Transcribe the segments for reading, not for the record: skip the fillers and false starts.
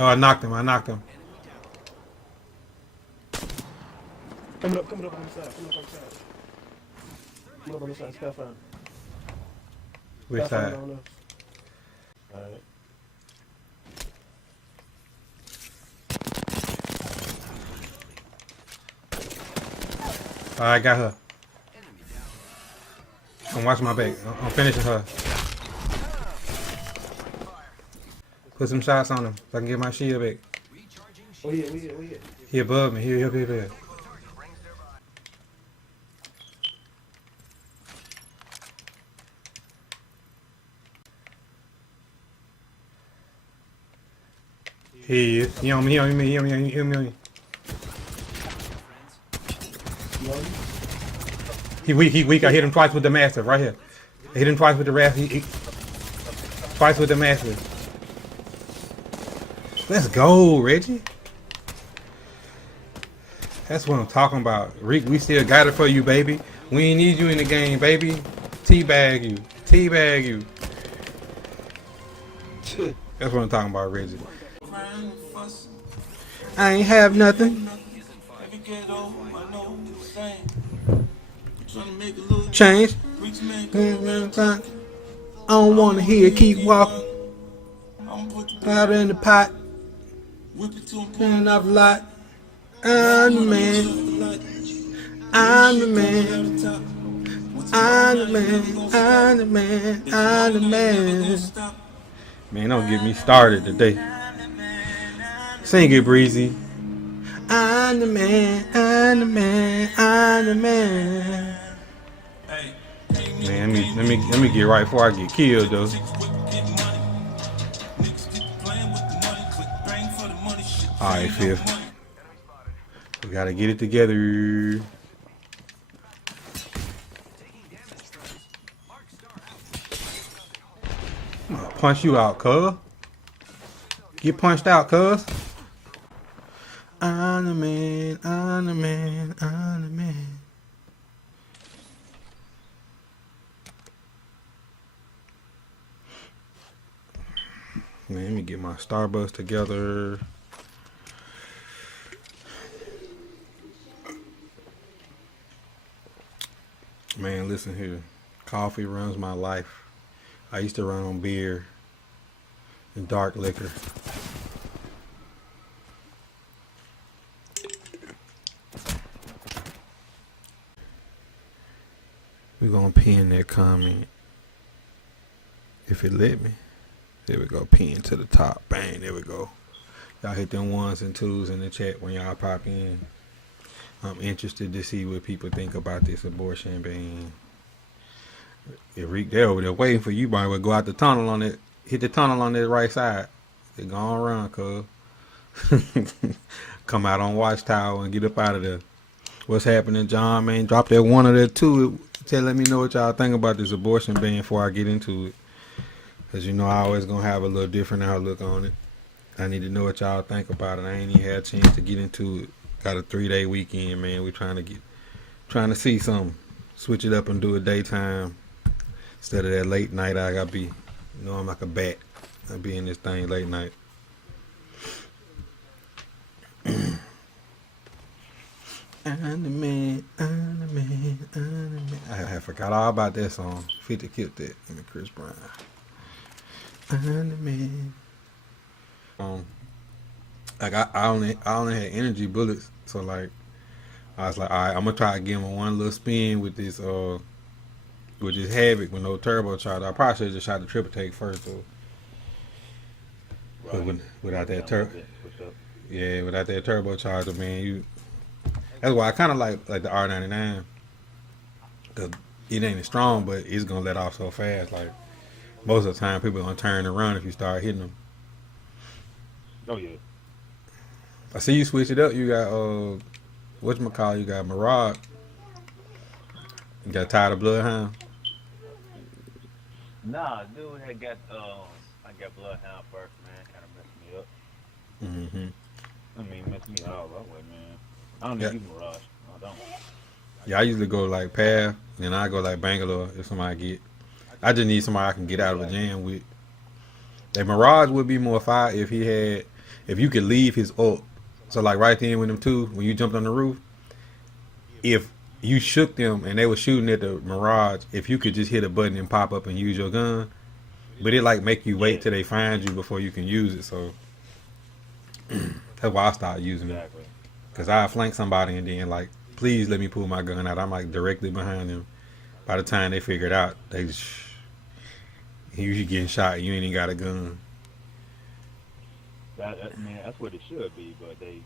Oh, I knocked him. I knocked him. Coming up on the side. Coming up on the side. Skyfire. Which side? On us. Alright. I got her. I'm watching my back. I'm finishing her. Put some shots on him so I can get my shield back. Oh yeah, we hit. He above me. Here. He is. He on me. He weak. I hit him twice with the massive right here. I hit him twice with the wrath. Twice with the massive. Let's go, Reggie. That's what I'm talking about. Reek, we still got it for you, baby. We ain't need you in the game, baby. Teabag you. That's what I'm talking about, Reggie. I ain't have nothing. Change. I don't want to hear keep walking. Powder in the pot. Turn off the light. I'm the man. Man, don't get me started today. Sing it, Breezy. I'm the man. Man, let me get right before I get killed, though. Alright, Fifth. We gotta get it together. I'll punch you out, cuz. Get punched out, cuz. I'm the man. Man, let me get my Starbucks together. Man, listen here. Coffee runs my life. I used to run on beer and dark liquor. We're gonna pin that comment if it let me. There we go, pin to the top. Bang, there we go. Y'all hit them ones and twos in the chat when y'all pop in. I'm interested to see what people think about this abortion ban. They're over there waiting for you, might well go out the tunnel on it. Hit the tunnel on that right side. They're gonna run, cuz. Come out on Watchtower and get up out of there. What's happening, John, man? Drop that one or that two. Let me know what y'all think about this abortion ban before I get into it. Because you know I always going to have a little different outlook on it. I need to know what y'all think about it. I ain't even had a chance to get into it. Got a 3-day weekend, man. We trying to see something. Switch it up and do it daytime. Instead of that late night, I got to be, I'm like a bat. I be in this thing late night. I'm the man. I forgot all about that song. 50 killed that. And Chris Brown. I'm the man. Like I only had energy bullets, so like I was like, all right, I'm gonna try to give him one little spin with this Havoc with no turbocharger. I probably should have just shot the triple take first though. Right. But without that without that turbocharger, man, that's why I kind of like the R99, cause it ain't as strong, but it's gonna let off so fast. Like most of the time, people gonna turn and run if you start hitting them. Oh yeah. I see you switch it up. You got whatchamacallit, you got Mirage. You got Tired of Bloodhound. Nah, dude had got I got Bloodhound first, man. Kind of messed me up. I mean, messed me all that way, man. I don't need Mirage. I don't. Yeah, I usually go like Path, and I go like Bangalore if somebody get. I just need somebody I can get out of a jam with. That Mirage would be more fire if if you could leave his ult, so like right then with them two, when you jumped on the roof, if you shook them and they were shooting at the Mirage, if you could just hit a button and pop up and use your gun, but it like make you wait till they find you before you can use it. So that's why I started using it. Exactly. Cause I flank somebody and then like, please let me pull my gun out. I'm like directly behind them. By the time they figure it out, they just, you getting shot. You ain't even got a gun. I mean, that's what it should be, but because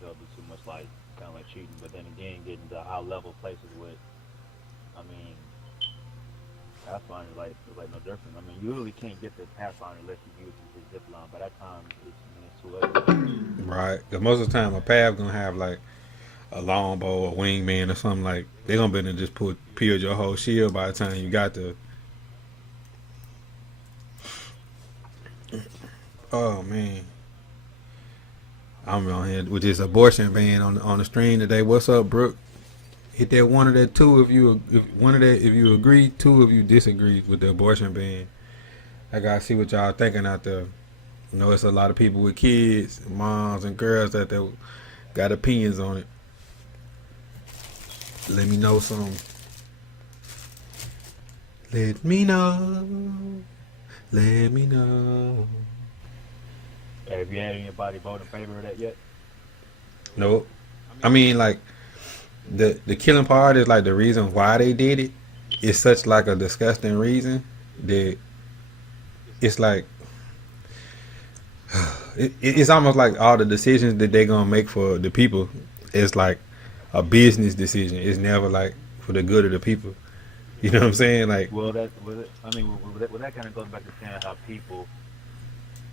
they'll do too much like kind of like cheating. But then again, getting to high level places with, I mean, Pathfinder is like no different. I mean, you really can't get the Pathfinder unless you use the zip line. By that time, it's too late. Right. Cause most of the time, a path gonna have like a longbow, a wingman, or something like. They gonna be able to just peel your whole shield by the time you got to. Oh man, I'm on here with this abortion ban on the stream today. What's up, Brooke? Hit that one or that two if you agree, two if you disagree with the abortion ban. I gotta see what y'all thinking out there. You know, it's a lot of people with kids, moms and girls that they got opinions on it. Let me know some. Let me know. Let me know. Hey, have you had anybody vote in favor of that yet? Nope. I mean, like the killing part is like the reason why they did it. It's such like a disgusting reason that it's like it's almost like all the decisions that they're gonna make for the people is like a business decision. It's never like for the good of the people. You know what I'm saying? Like, Well, that kind of goes back to saying how people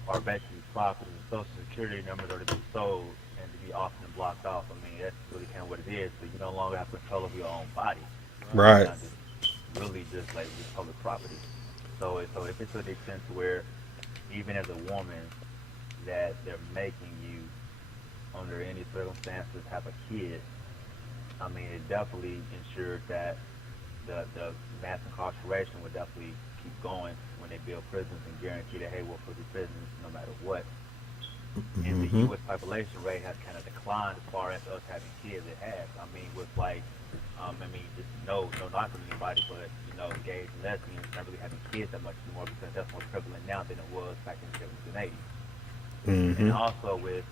are basically profiting. Social security numbers are to be sold and to be often blocked off. I mean, that's really kind of what it is. So you no longer have control of your own body. right. It's not really just like just public property. So if it's to the extent to where even as a woman that they're making you under any circumstances have a kid, I mean, it definitely ensures that the mass incarceration would definitely keep going when they build prisons and guarantee that, hey, we'll put these prisons no matter what. And the U.S. population rate has kind of declined as far as us having kids. It has. I mean, with like, just no knock on anybody, but gays and lesbians not really having kids that much anymore because that's more prevalent now than it was back in the 70s and 80s. Mm-hmm. And also with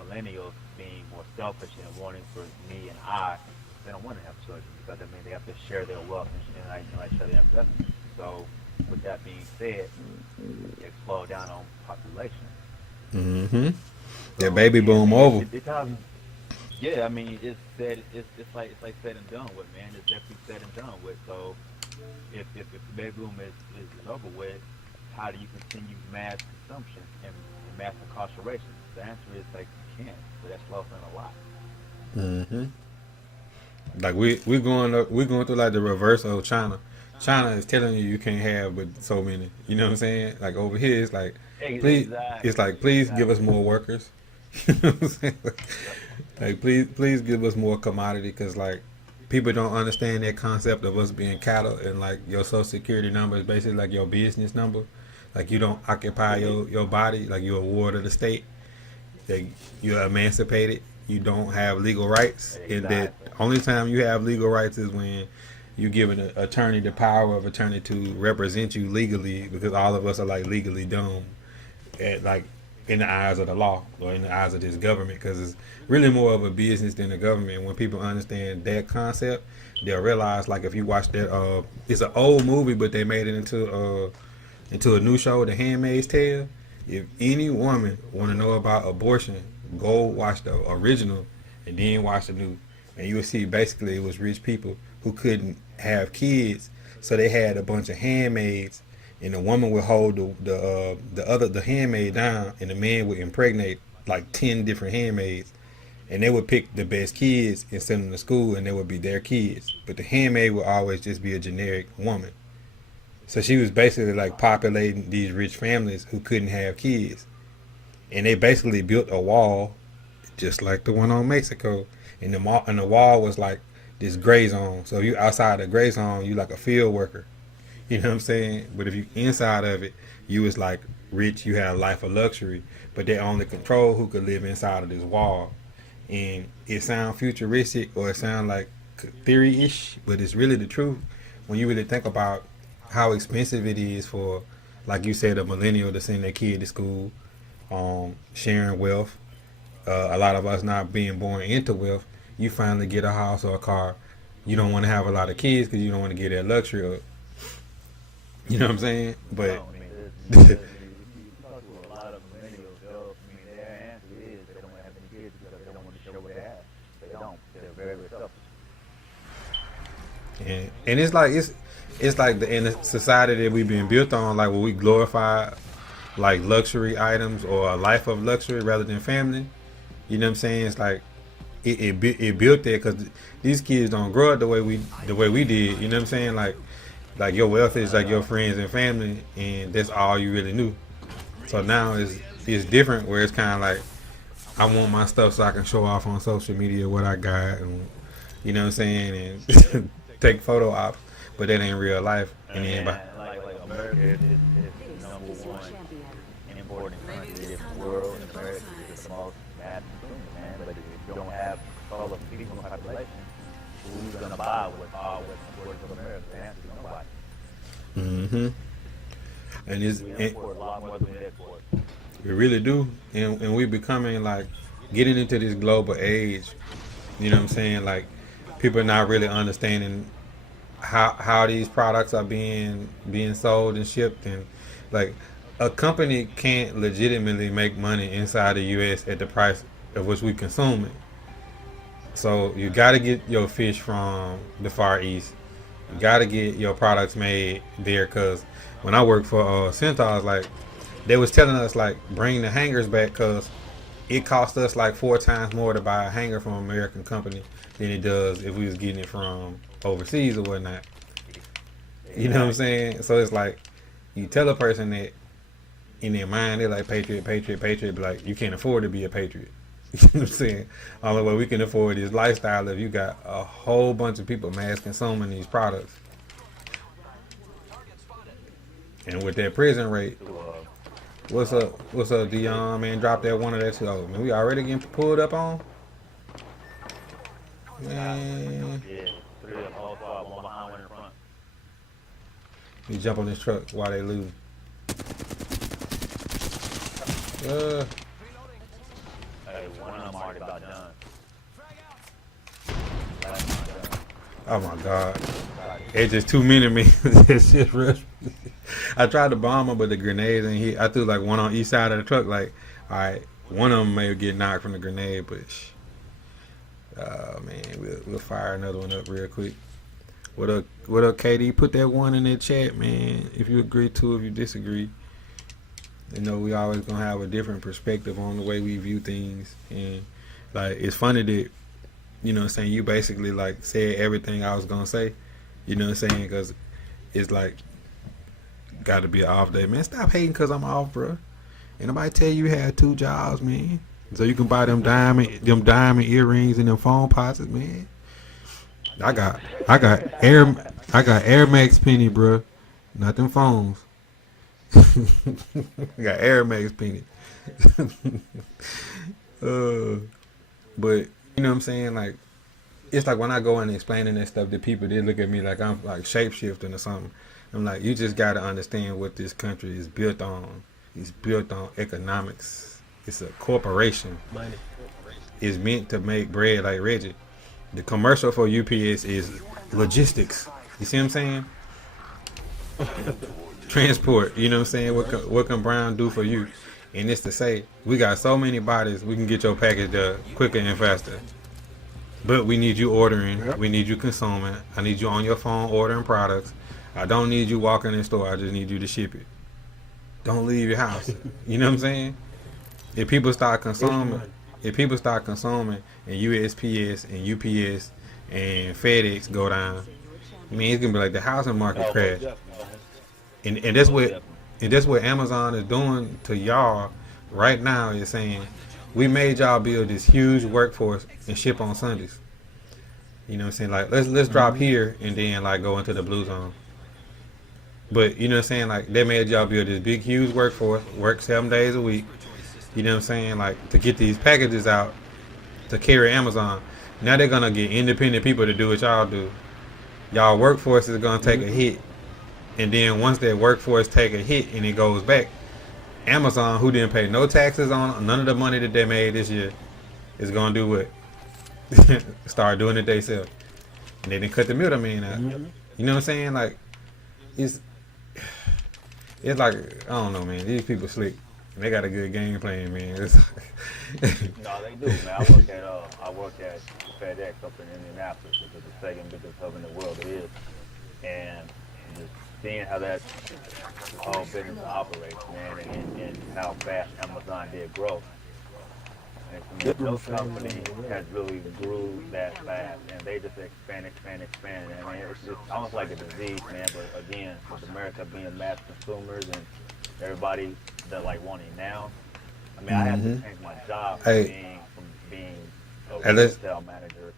millennials being more selfish and wanting for me and they don't want to have children because they have to share their wealth and share their investments. So with that being said, it slowed down on population. Mm-hmm. So, That baby boom over. Yeah, I mean it's like said and done with, man. It's definitely said and done with. So if the baby boom is over with, how do you continue mass consumption and mass incarceration? The answer is like you can't. So that's slows down a lot. Mm-hmm. Like we're going through like the reverse of China. China is telling you can't have but so many. You know what I'm saying? Like over here, it's like please, please give us more workers. You know what I'm saying? Like please give us more commodity because like people don't understand that concept of us being cattle and like your social security number is basically like your business number. Like you don't occupy your body, like you're a ward of the state. That you're emancipated. You don't have legal rights, and that only time you have legal rights is when you give an attorney the power of attorney to represent you legally, because all of us are like legally dumb, like in the eyes of the law or in the eyes of this government, because it's really more of a business than a government. When people understand that concept, they'll realize like if you watch that, it's an old movie, but they made it into a new show, The Handmaid's Tale. If any woman want to know about abortion, go watch the original and then watch the new, and you'll see basically it was rich people who couldn't have kids, so they had a bunch of handmaids, and the woman would hold the handmaid down, and the man would impregnate like 10 different handmaids, and they would pick the best kids and send them to school, and they would be their kids, but the handmaid would always just be a generic woman. So she was basically like populating these rich families who couldn't have kids. And they basically built a wall just like the one on Mexico. And the wall was like this gray zone. So if you outside the gray zone, you like a field worker. You know what I'm saying? But if you inside of it, you was like rich, you have a life of luxury, but they only control who could live inside of this wall. And it sounds futuristic or it sounds like theory-ish, but it's really the truth when you really think about how expensive it is for, like you said, a millennial to send their kid to school, sharing wealth. A lot of us not being born into wealth, you finally get a house or a car. You don't want to have a lot of kids because you don't want to get that luxury of, you know what I'm saying? But No, I mean, you talk to a lot of millennials, though. I mean, their answer is they don't want to have any kids because they don't want to show what they have. They don't. They're very, very selfish. and it's like in the society that we've been built on, like where we glorify like luxury items or a life of luxury rather than family. You know what I'm saying? It's like it built there because these kids don't grow up the way we did. You know what I'm saying? Like your wealth is like your friends and family, and that's all you really knew. So now it's different where it's kind of like I want my stuff so I can show off on social media what I got, and you know what I'm saying, and take photo ops, but that ain't real life. And then like America is the number one importing country in the world. America is the most massive consumer, man. But if you don't have all of the people in the population, who's gonna buy what's imported from America? The answer is nobody. And it's We import a lot more than we export. we really do, and we becoming like getting into this global age. You know what I'm saying? Like people are not really understanding how these products are being sold and shipped, and like a company can't legitimately make money inside the U.S. at the price of which we consume it. So you got to get your fish from the Far East. You got to get your products made there. Cause when I worked for Centaurs, like they was telling us like bring the hangers back, cause it cost us like 4 times more to buy a hanger from an American company than it does if we was getting it from overseas or whatnot. You know what I'm saying? So it's like you tell a person that in their mind they're like patriot, patriot, patriot, but like you can't afford to be a patriot. You know what I'm saying? Only way we can afford this lifestyle if you got a whole bunch of people mass consuming these products. And with that prison rate, what's up, Dion, man? Drop that one of that two. Oh, man, we already getting pulled up on? Man. Yeah, 3 of them all far, one behind, one in front. You jump on this truck while they lose. Hey, one of them already about done. Oh my God. It's just too many of me. It's just rush. I tried to bomb them, but the grenades ain't hit. I threw like one on each side of the truck. Like, all right, one of them may get knocked from the grenade, but man, we'll fire another one up real quick. What up, KD? Put that one in the chat, man. If you agree to, if you disagree. You know, we always gonna have a different perspective on the way we view things, and like it's funny that, you know what I'm saying, you basically like said everything I was gonna say. You know what I'm saying? Because it's like got to be an off day, man. Stop hating because I'm off, bro. Ain't nobody tell you had 2 jobs, man, so you can buy them diamond earrings and them phone pockets, man. I got Air Max penny, bro. Not them phones. I got Air Max penny. But you know what I'm saying? Like, it's like when I go in explaining that stuff to people, they look at me like I'm like shapeshifting or something. I'm like, you just got to understand what this country is built on. It's built on economics. It's a corporation. Money. It's meant to make bread like Reggie. The commercial for UPS is logistics. You see what I'm saying? Transport. You know what I'm saying? What can Brown do for you? And it's to say, we got so many bodies, we can get your package done quicker and faster. But we need you ordering. Yep. We need you consuming. I need you on your phone ordering products. I don't need you walking in the store. I just need you to ship it. Don't leave your house. You know what I'm saying? If people start consuming, and USPS and UPS and FedEx go down, I mean, it's gonna be like the housing market crash. And that's what Amazon is doing to y'all right now. Is saying, we made y'all build this huge workforce and ship on Sundays. You know what I'm saying? Like, let's drop here and then like go into the blue zone. But you know what I'm saying? Like they made y'all build this big, huge workforce, work 7 days a week. You know what I'm saying? Like to get these packages out to carry Amazon. Now they're gonna get independent people to do what y'all do. Y'all workforce is gonna take a hit, and then once that workforce take a hit and it goes back, Amazon, who didn't pay no taxes on none of the money that they made this year, is gonna do what? Start doing it themselves, and they didn't cut the middleman out. You know what I'm saying? Like it's like I don't know, man. These people slick. They got a good game plan, man. No, they do, man. I work at FedEx up in Indianapolis, which is the second biggest hub in the world it is, and just seeing how that whole business operates, man, and how fast Amazon did grow. And no company has really grew that fast, and they just expand. And I mean, it's almost like a disease, man. But again, with America being mass consumers and everybody that like wanting now, I mean, I have to change my job from being a retail manager.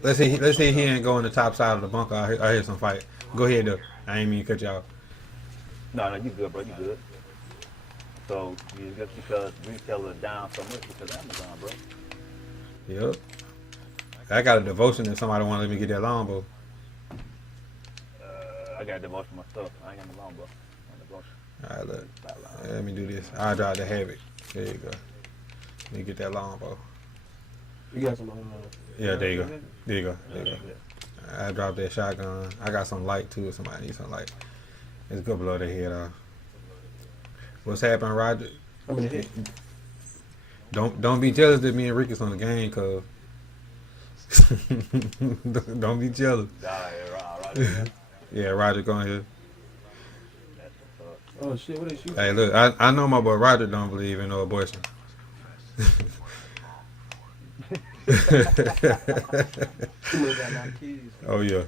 Let's see. He ain't going the top side of the bunker. I hear some fight. Go ahead though. I ain't mean to cut you off. No, you good, bro. You good. So just because retailers down so much because of Amazon, bro. Yep. I got a devotion if somebody want to let me get that longbow. I got a devotion myself. I ain't got no longbow. Alright, look. Let me do this. I'll drive the Havoc. There you go. Let me get that longbow. You got some. Yeah, there you go. There you go. There you go. I dropped that shotgun. I got some light too if somebody needs some light. It's good below their head off. What's happening, Roger? How many hit? Don't be jealous that me and Ricky's on the game, cuz. Don't be jealous. Roger. Yeah, Roger going here. Oh shit, what they shoot? Hey, look, I know my boy Roger don't believe in no abortion. Oh yeah.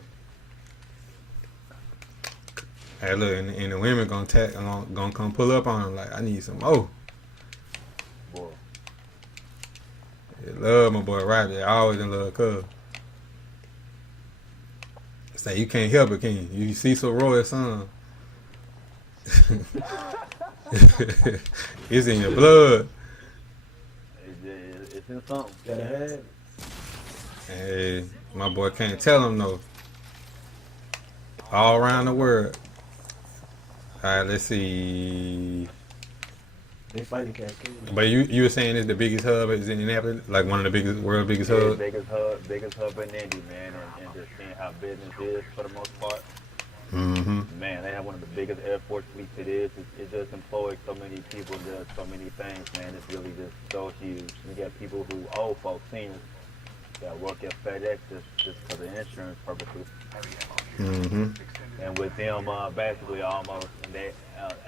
Hey, look, and the women gonna come pull up on him like, I need some more. Boy. They love my boy Roger. They always in love cuz. Say you can't help it, can you? You see so Roy's son. It's in your blood. It's in something. Gotta have. Hey, my boy can't tell him no. All around the world. Alright, let's see. They fighting Cascade. But you were saying it's the biggest hub is in Indianapolis? Like one of the world's biggest hubs? Biggest hub in Indy, man, and just seeing how business is for the most part. Mm-hmm. Man, they have one of the biggest airport fleets it is. It just employs so many people, does so many things, man. It's really just so huge. You got people who, old folks, seniors, that work at FedEx just for the insurance purposes. Mm-hmm. And with them, basically almost, and they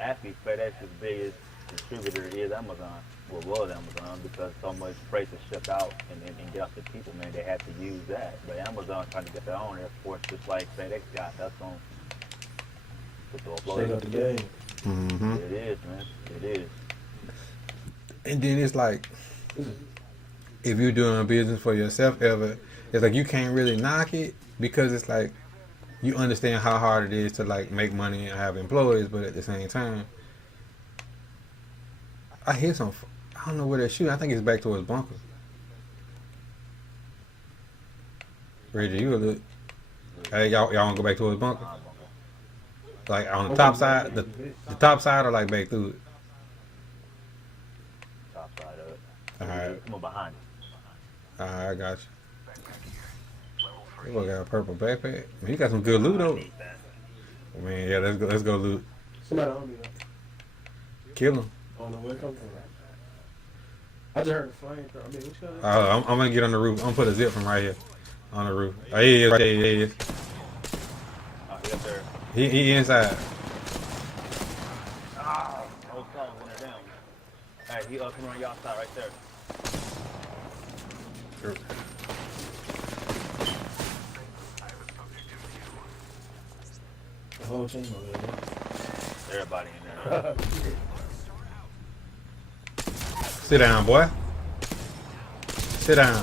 actually FedEx's biggest distributor is Amazon. Well, was Amazon because so much freight is shipped out and get out to people, man. They have to use that. But Amazon's trying to get their own airports just like FedEx got. That's on. Shake up the game. Mm-hmm. It is, man. It is. And then it's like, if you're doing business for yourself ever, it's like you can't really knock it because it's like you understand how hard it is to like make money and have employees, but at the same time, I hear some. I don't know where they're shooting. I think it's back towards bunker. Reggie, you a little. Hey, y'all want to go back towards bunker? Like on the top side, the top side, or like back through it. Top side of it. All right. Come on behind it. All right, I got you. You got a purple backpack. Man, you got some good loot though. Man, yeah, let's go loot. Somebody on me though. Kill him. I don't know where it comes from. I just heard the flamethrower. I mean, what y'all? I'm gonna get on the roof. I'm gonna put a zip from right here on the roof. Oh, he is. Right there, he is. Oh, he up there. He inside. Ah, I was calling when they're down. Hey, he coming on y'all side right there. Sure. The whole team over there. Everybody in there. Sit down, boy. Sit down.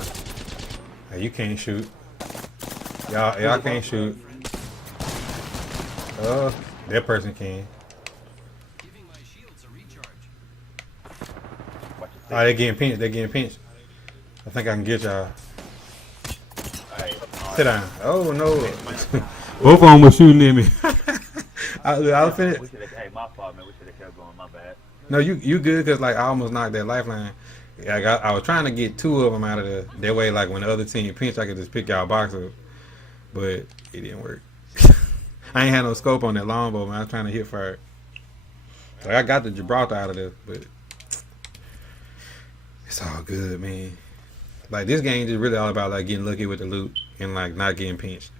Hey, you can't shoot. Y'all can't shoot. That person can. Watch your Oh, they getting pinched. They getting pinched. I think I can get y'all. Alright, Sit down. Oh no. Both of them was shooting at me. I was finna. we should have. Hey, my fault, man. We should have kept going. My bad. No, you good because like I almost knocked that lifeline. Like I was trying to get two of them out of the. That way, like when the other team pinch, I could just pick y'all box up. But it didn't work. I ain't had no scope on that longbow, man. I was trying to hit fire. Like I got the Gibraltar out of there, but it's all good, man. Like this game is really all about like getting lucky with the loot and like not getting pinched.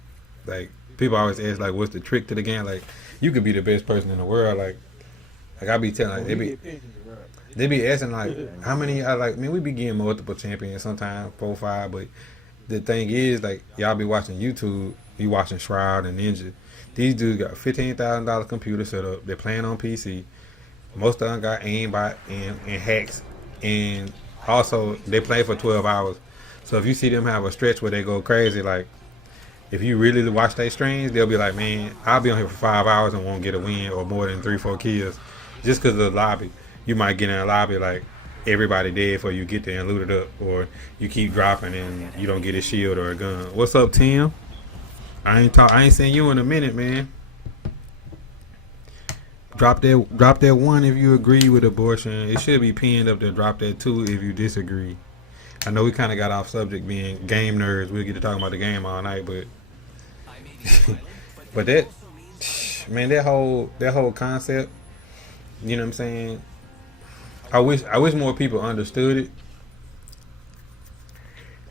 Like people always ask like, what's the trick to the game? Like you could be the best person in the world. Like I be telling like they be asking like how many. I like. I mean, we be getting multiple champions sometimes 4, 5, but the thing is like y'all be watching YouTube. You watching Shroud and Ninja. These dudes got $15,000 computer set up. They're playing on PC. Most of them got aimbot and hacks, and also they play for 12 hours. So if you see them have a stretch where they go crazy, like if you really watch their streams, they'll be like, man, I'll be on here for 5 hours and won't get a win or more than 3, 4 kills, just because of the lobby. You might get in a lobby like everybody dead before you get there and loot it up, or you keep dropping and you don't get a shield or a gun. What's up, Tim? I ain't seen you in a minute, man. Drop that 1 if you agree with abortion. It should be pinned up there. Drop that 2 if you disagree. I know we kind of got off subject being game nerds. We'll get to talking about the game all night, but but that man, that whole concept. You know what I'm saying? I wish more people understood it,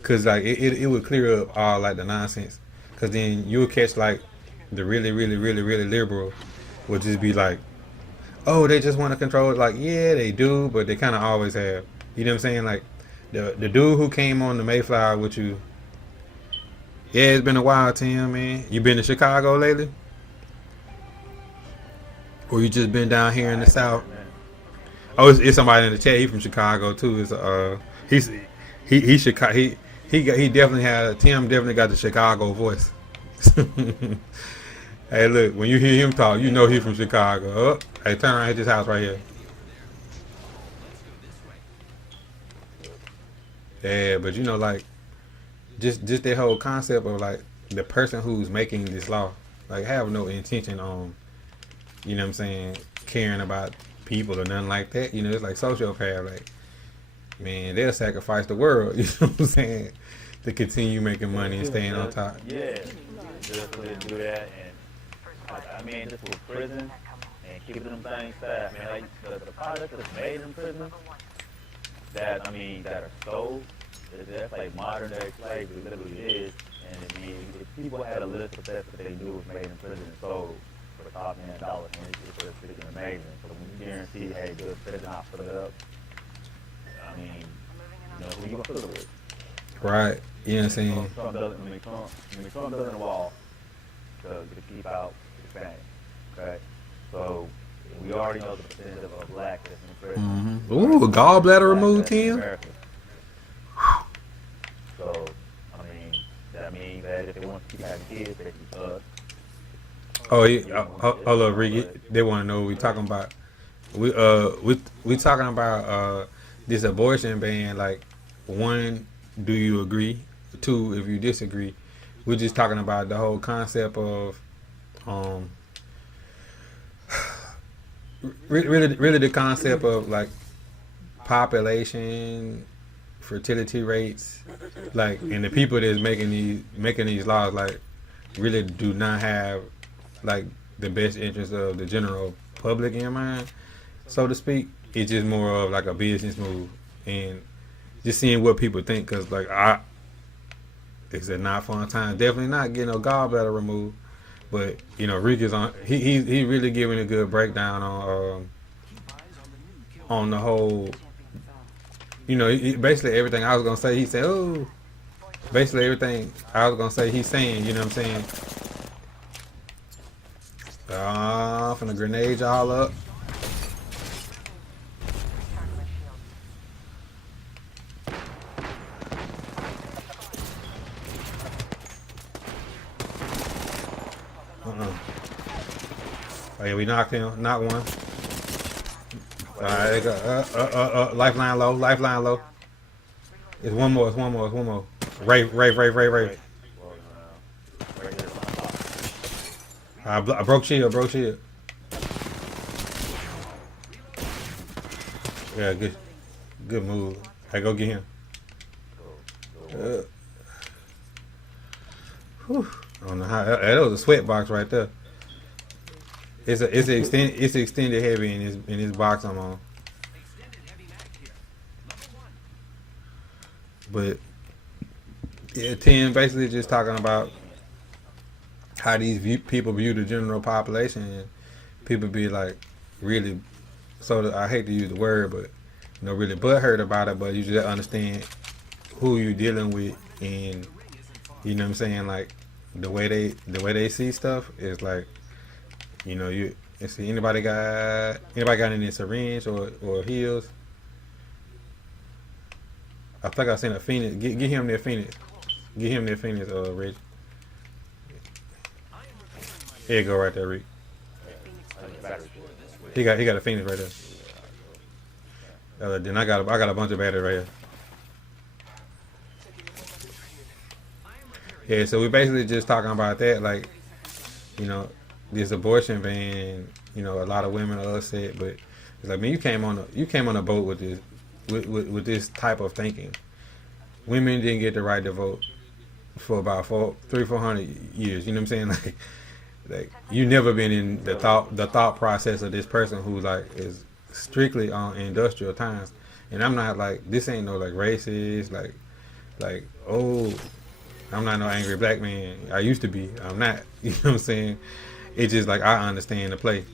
cause like it would clear up all like the nonsense. Cause then you'll catch like the really liberal would just be like, oh, they just want to control it. Like, yeah, they do, but they kind of always have. You know what I'm saying? Like the dude who came on the Mayflower with you. Yeah, it's been a while, Tim, man. You been to Chicago lately? Or you just been down here in the South? Oh, it's somebody in the chat. He from Chicago too. It's he Chicago. He definitely had Tim. Definitely got the Chicago voice. Hey, look, when you hear him talk, you know he's from Chicago. Oh, hey, turn around, hit this house right here. Yeah, but you know, like just that whole concept of like the person who's making this law, like have no intention on, you know what I'm saying, caring about people or nothing like that. You know, it's like sociopath. Like, man, they'll sacrifice the world. You know what I'm saying, to continue making money and staying on top. Yeah, just do that, and I mean, just with prison and keeping them things fast, man. Like the products that's made in prison, that are sold, that's like modern day slavery, literally is. And I mean, if people had a list of stuff that they knew was made in prison and sold for $5 million, man, it's just freaking amazing. So when you guarantee, hey, good prison, I'll put it up. I mean, you know, who you gonna fill it with? Right. You know what I'm saying? Trump doesn't the wall to keep out the Hispanic. Okay, so we already know the percentage of black that's in prison. Mm-hmm. Ooh, gallbladder removed, Tim. So I mean, that means that if they want to keep having kids, they keep us. Oh, yeah. Hold up, Ricky. They want to know what we talking about. We talking about this abortion ban. Like, 1, do you agree? 2, if you disagree. We're just talking about the whole concept of really the concept of like population, fertility rates, like, and the people that's making these laws like really do not have like the best interest of the general public in mind, so to speak. It's just more of like a business move and just seeing what people think. Cause like it's a not fun time. Definitely not getting no gallbladder removed. But you know, Rick is on. He really giving a good breakdown on the whole. You know, basically everything I was gonna say. He said, "Oh, basically everything I was gonna say." He's saying, you know what I'm saying? From the grenades all up. Oh yeah, we knocked him. Knock one. Alright, lifeline low. Lifeline low. It's one more. It's one more. It's one more. Ray. Rolling around. Right here, line lock. I broke shield. Broke shield. Yeah, good move. Hey, go get him. Whew. I don't know how. That was a sweat box right there. It's extended heavy in this box I'm on. But yeah, 10 basically just talking about how these people view the general population, and people be like really. So I hate to use the word, but really butthurt about it. But you just understand who you're dealing with, and you know what I'm saying. Like the way they see stuff is like, you see anybody got any syringe or heels. I think I seen a Phoenix. Get him their Phoenix. Get him their Phoenix, Rich. Here you go right there, Rick. He got a Phoenix right there. Then I got a bunch of batteries right here. Yeah, so we basically just talking about that, like, this abortion ban. A lot of women are upset, but it's like, man, you came on a boat with this with this type of thinking. Women didn't get the right to vote for about 400 years. You know what I'm saying? Like you never been in the thought process of this person who like is strictly on industrial times. And I'm not like, this ain't no like racist, like oh, I'm not no angry black man. I used to be. I'm not. You know what I'm saying? It's just like I understand the play.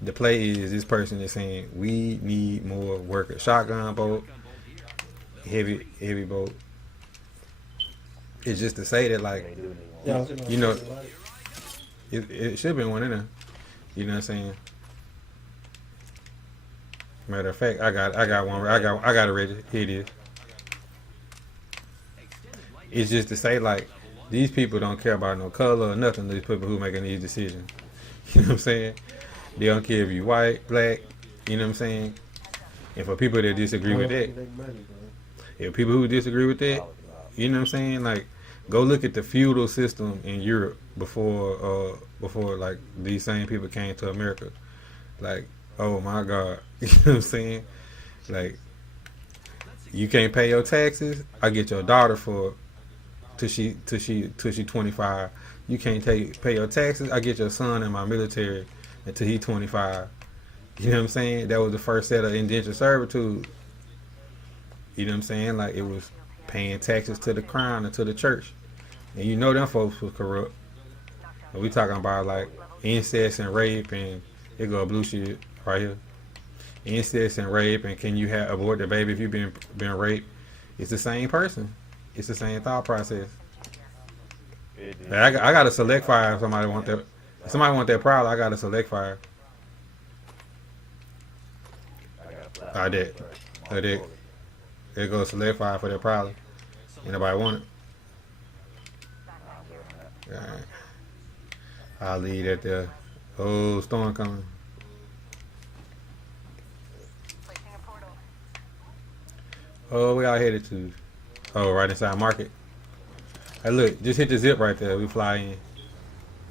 The play is this person is saying we need more workers. Shotgun boat, heavy boat. It's just to say that like, it should have been one in there. You know what I'm saying? Matter of fact, I got one. I got it ready. Here it is. It's just to say like, these people don't care about no color or nothing. These people who making these decisions. You know what I'm saying? They don't care if you white, black. You know what I'm saying? And for people that disagree with that, if people who disagree with that, you know what I'm saying? Like, go look at the feudal system in Europe before like these same people came to America. Like, oh my God, you know what I'm saying? Like, you can't pay your taxes. I get your daughter for till she 25. You can't pay your taxes. I get your son in my military until he 25. You know what I'm saying? That was the first set of indentured servitude. You know what I'm saying? Like, it was paying taxes to the crown and to the church. And them folks was corrupt. And we talking about like incest and rape, and here go blue shit right here. Incest and rape, and can you abort the baby if you've been raped? It's the same person. It's the same thought process. Like, I got a select fire if somebody want that. If somebody want that product, I got a select fire. I did. There goes select fire for that product. Anybody want it? Alright. I'll leave that there. Oh, storm coming. Oh, we all headed to. Oh, right inside market. Hey, look, just hit the zip right there. We fly in.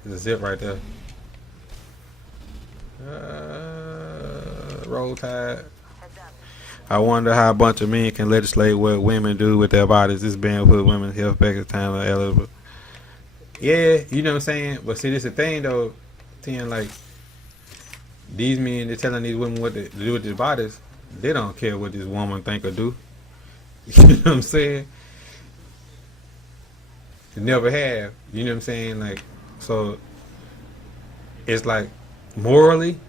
There's a zip right there. Roll Tide. I wonder how a bunch of men can legislate what women do with their bodies. This ban will put women's health back at the time of eligible. Yeah, you know what I'm saying? But see, this is the thing, though, Tim, like, these men, they're telling these women what to do with their bodies. They don't care what this woman think or do. You know what I'm saying? They never have. You know what I'm saying? Like, so, it's like, morally,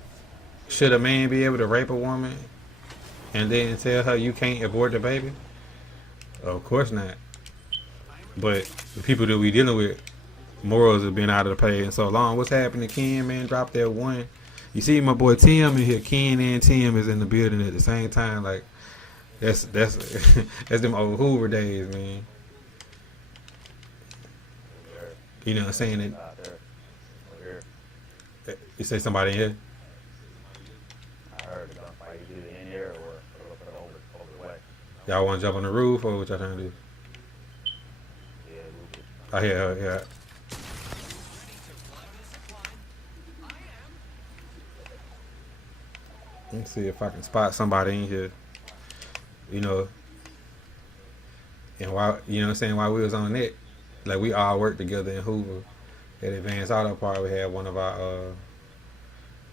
should a man be able to rape a woman and then tell her you can't abort the baby? Of course not. But the people that we dealing with, morals have been out of the pay and so long. What's happening? Ken, man, dropped that one. You see my boy Tim in here. Ken and Tim is in the building at the same time. Like, that's that's them old Hoover days, man. You know what I'm saying? You say somebody in here? I heard a gunfight either in here or over the way. Y'all want to jump on the roof or what y'all trying to do? Yeah, a little bit. I hear her, yeah. Let's see if I can spot somebody in here. You know, and while you know what I'm saying, while we was on that, like we all worked together in Hoover at Advanced Auto Part. We had one of our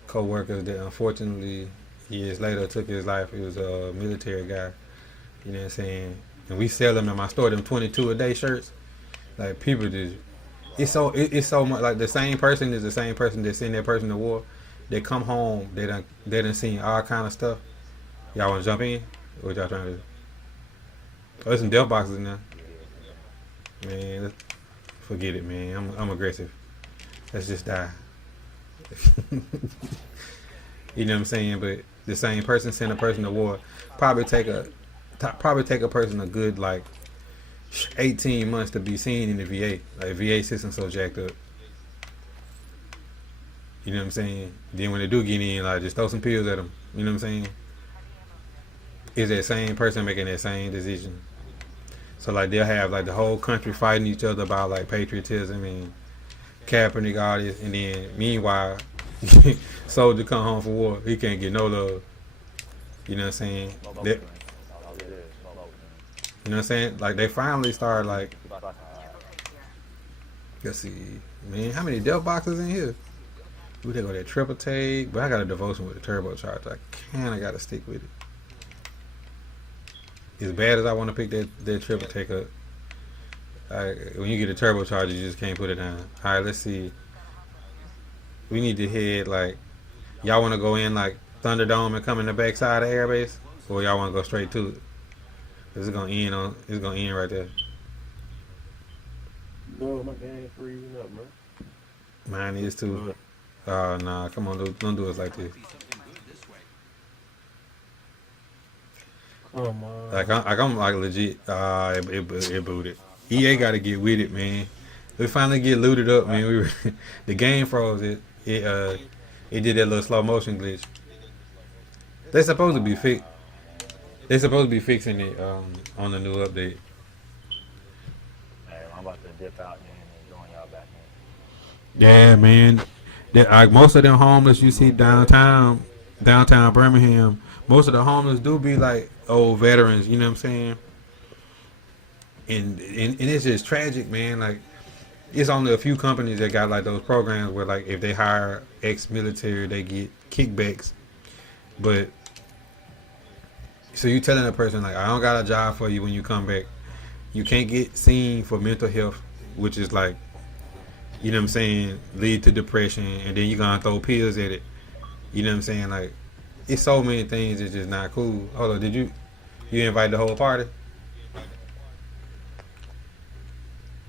co-workers that unfortunately years later took his life. He was a military guy. You know what I'm saying? And we sell them in my store, them 22 a day shirts. Like people just, it's so much like the same person is the same person that sent that person to war. They come home, they done seen all kind of stuff. Y'all want to jump in? What y'all trying to do? Oh, there's some death boxes in there. Man, forget it, man. I'm aggressive. Let's just die. You know what I'm saying? But the same person sent a person to war. Probably take a person a good like 18 months to be seen in the VA. Like VA system so jacked up. You know what I'm saying? Then when they do get in, like just throw some pills at them. You know what I'm saying? Is that same person making that same decision? So like they'll have like the whole country fighting each other about like patriotism and Kaepernick, all this, and then meanwhile, soldier come home from war, he can't get no love. You know what I'm saying? You know what I'm saying? Like they finally started like, let's see, man, how many death boxes in here? We take go that triple take, but I got a devotion with the turbocharger. I kinda gotta stick with it. As bad as I want to pick that triple take up, when you get a turbocharger, you just can't put it down. All right, let's see. We need to head like, y'all want to go in like Thunderdome and come in the backside of airbase, or y'all want to go straight to it? It's gonna end right there. No, my game freezing up, bro. Mine is too. Oh nah, come on, don't do us like this. Come on. I'm like legit. It booted. EA got to get with it, man. We finally get looted up, man. The game froze. It did that little slow motion glitch. They're supposed to be fixing it on the new update. Hey, I'm about to dip out and join y'all back in. Yeah, man. Like most of them homeless you see downtown Birmingham, most of the homeless do be like old veterans. You know what I'm saying? And it's just tragic, man. Like it's only a few companies that got like those programs where like if they hire ex-military, they get kickbacks. But so you telling a person like, I don't got a job for you when you come back. You can't get seen for mental health, which is like, you know what I'm saying, lead to depression, and then you're gonna throw pills at it. You know what I'm saying? Like, it's so many things that's just not cool. Hold on, did you invite the whole party?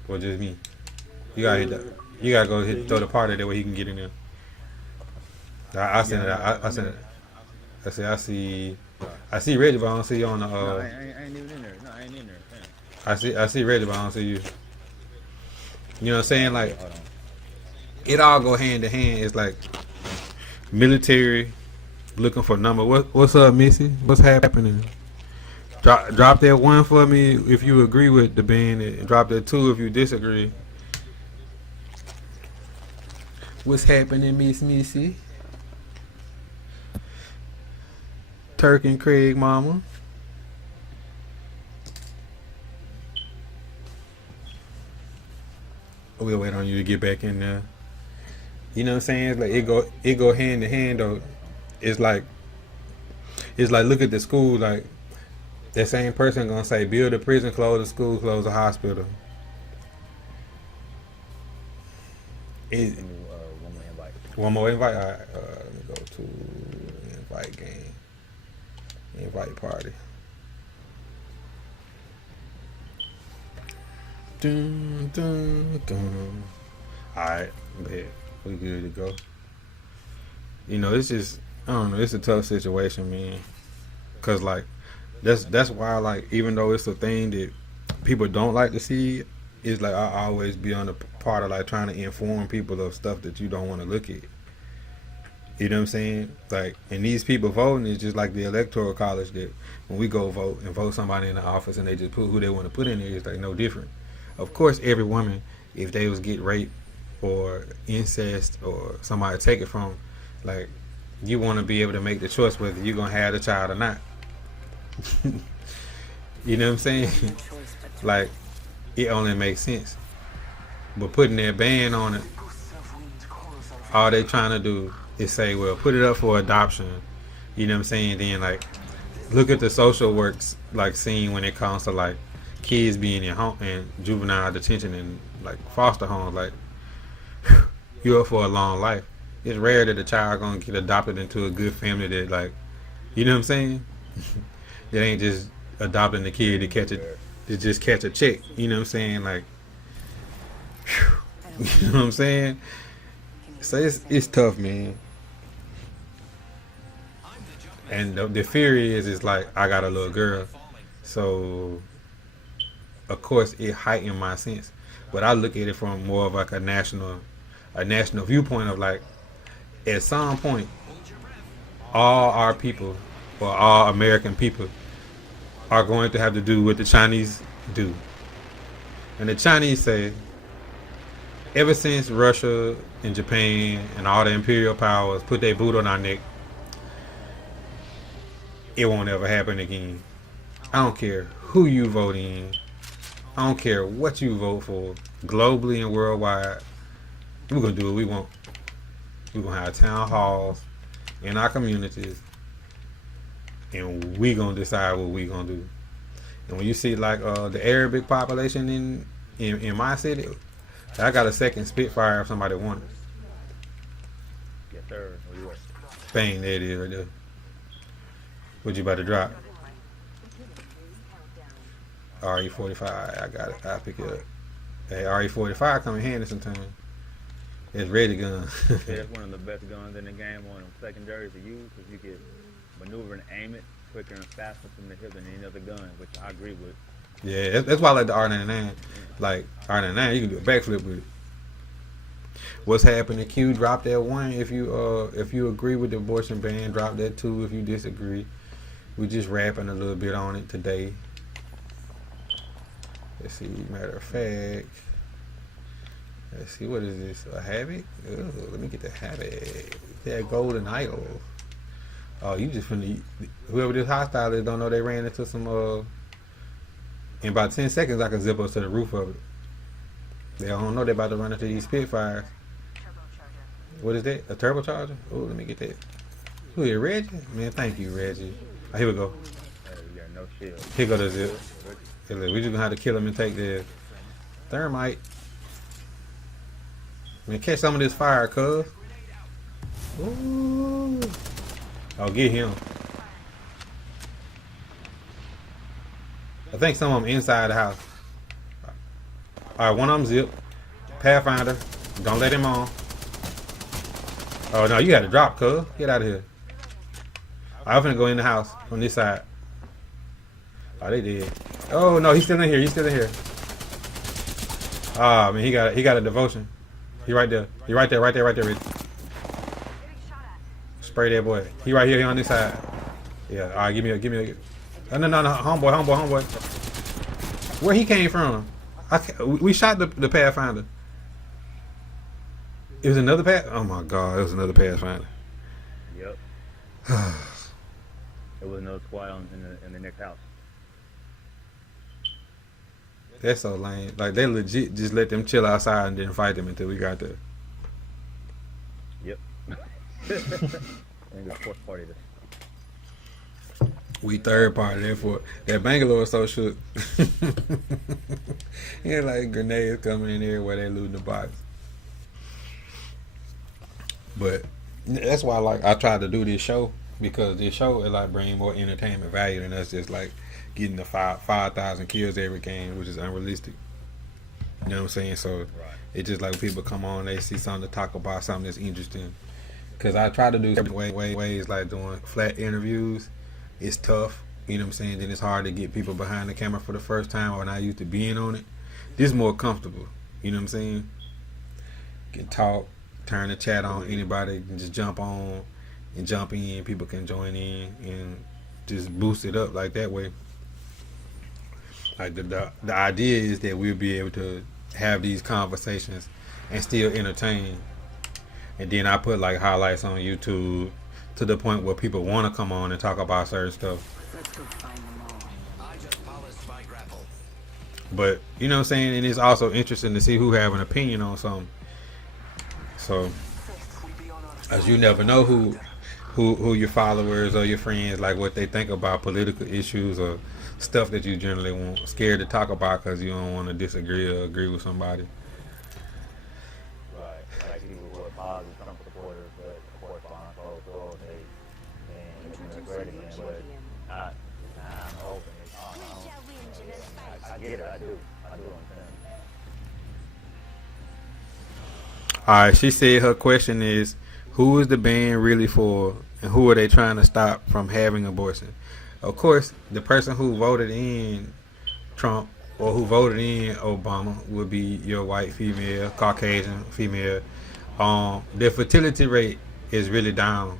Or just me? You gotta go throw the party that way he can get in there. I sent it out. I sent it. I see Reggie, but I don't see you on the. No, I ain't even in there. No, I ain't in there. Yeah. I see Reggie, but I don't see you. You know what I'm saying? Like, it all go hand to hand. It's like military looking for number. What's up, Missy? What's happening? Drop that 1 for me if you agree with the band, and drop that 2 if you disagree. What's happening, Miss Missy? Turk and Craig, mama. We'll wait on you to get back in there. You know what I'm saying? It's like it go hand in hand though. It's like look at the school, like that same person gonna say build a prison, close a school, close a hospital. One more invite. All right, let me go to invite game. Invite party. Dun, dun, dun. Alright, we good to go. You know, it's just, I don't know, it's a tough situation, man. Cause like that's why, like, even though it's a thing that people don't like to see, it's like I always be on the part of like trying to inform people of stuff that you don't want to look at. You know what I'm saying? Like, and these people voting is just like the electoral college that when we go vote and vote somebody in the office and they just put who they want to put in there, it's like no different. Of course, every woman, if they was get raped or incest or somebody take it from, like, you want to be able to make the choice whether you're gonna have the child or not. You know what I'm saying? Like, it only makes sense. But putting that ban on it, all they trying to do is say, well, put it up for adoption. You know what I'm saying? Then, like, look at the social works, like, scene when it comes to, like, kids being in home and juvenile detention and, like, foster homes. Like, you're up for a long life. It's rare that a child gonna get adopted into a good family that, like, you know what I'm saying? That ain't just adopting the kid to catch it, to just catch a check. You know what I'm saying? Like, you know what I'm saying? So it's tough, man. And the fear is like, I got a little girl, so of course it heightened my sense. But I look at it from more of like a national viewpoint of like, at some point, all our people or all American people are going to have to do what the Chinese do. And the Chinese say, ever since Russia and Japan and all the imperial powers put their boot on our neck, it won't ever happen again. I don't care who you vote in. I don't care what you vote for, globally and worldwide. We're going to do what we want. We're going to have town halls in our communities, and we're going to decide what we're going to do. And when you see like the Arabic population in my city, I got a second Spitfire if somebody wants it. Yes, sir. Where you at? Bang, there it is right there. What you about to drop? RE45. I got it. I'll pick it up. Hey, RE45 come in handy sometimes. It's ready gun. Yeah, that's one of the best guns in the game on them secondary to use because you can maneuver and aim it quicker and faster from the hip than any other gun, which I agree with. Yeah, that's why I like the R99. Like R99, you can do a backflip with it. What's happening? Q, drop that 1 if you agree with the abortion ban. Drop that 2 if you disagree. We're just rapping a little bit on it today. Let's see. Matter of fact, let's see, what is this? A Havoc? Ugh, let me get the Havoc. That golden idol. Oh, you just finna. Whoever this hostile is don't know they ran into some. In about 10 seconds, I can zip up to the roof of it. They don't know they're about to run into these Spitfires. What is that? A turbocharger? Oh, let me get that. Who is Reggie? Man, thank you, Reggie. Oh, here we go. You got no shield. Here go the zip. Hey, look, we just gonna have to kill him and take the thermite. Man, catch some of this fire, cuz. Ooh. Oh, get him. I think some of them inside the house. Alright, one of them zip. Pathfinder. Don't let him on. Oh, no, you had to drop, cuz. Get out of here. I'm finna go in the house on this side. Oh, they did. Oh, no, he's still in here. He's still in here. Ah, man, he got a devotion. He right there. He right there, right there, right there. Spray that boy. He right here, he on this side. Yeah, alright, give me a. Oh, no, homeboy. Where he came from? We shot the Pathfinder. It was another Path. Oh my God, it was another Pathfinder. Yep. It was another squad in the next house. That's so lame. Like, they legit just let them chill outside and didn't fight them until we got there. Yep. And the fourth party. We third party, therefore that Bangalore was so shook. He had like grenades coming in there where they looting the box. But that's why I tried to do this show, because this show is like bring more entertainment value than us just like getting the 5,000 kills every game, which is unrealistic. You know what I'm saying? So Right. it's just like people come on, they see something to talk about, something that's interesting. Because I try to do ways like doing flat interviews. It's tough, you know what I'm saying? Then it's hard to get people behind the camera for the first time or not used to being on it. This is more comfortable, you know what I'm saying? Can talk, turn the chat on. Anybody can just jump on and jump in. People can join in and just boost it up like that way. Like the idea is that we'll be able to have these conversations and still entertain. And then I put like highlights on YouTube to the point where people want to come on and talk about certain stuff. Let's go find them all. I just polished my grapple. But you know what I'm saying, and it's also interesting to see who have an opinion on something. So, as you never know who your followers or your friends, like what they think about political issues or stuff that you generally want scared to talk about because you don't want to disagree or agree with somebody. Right. Like people who are positive Trump supporters, but correspond so they regret it, but I'm open. I get it. I do understand. Alright, she said her question is, who is the ban really for and who are they trying to stop from having abortion? Of course, the person who voted in Trump or who voted in Obama would be your white female, Caucasian female. Their fertility rate is really down.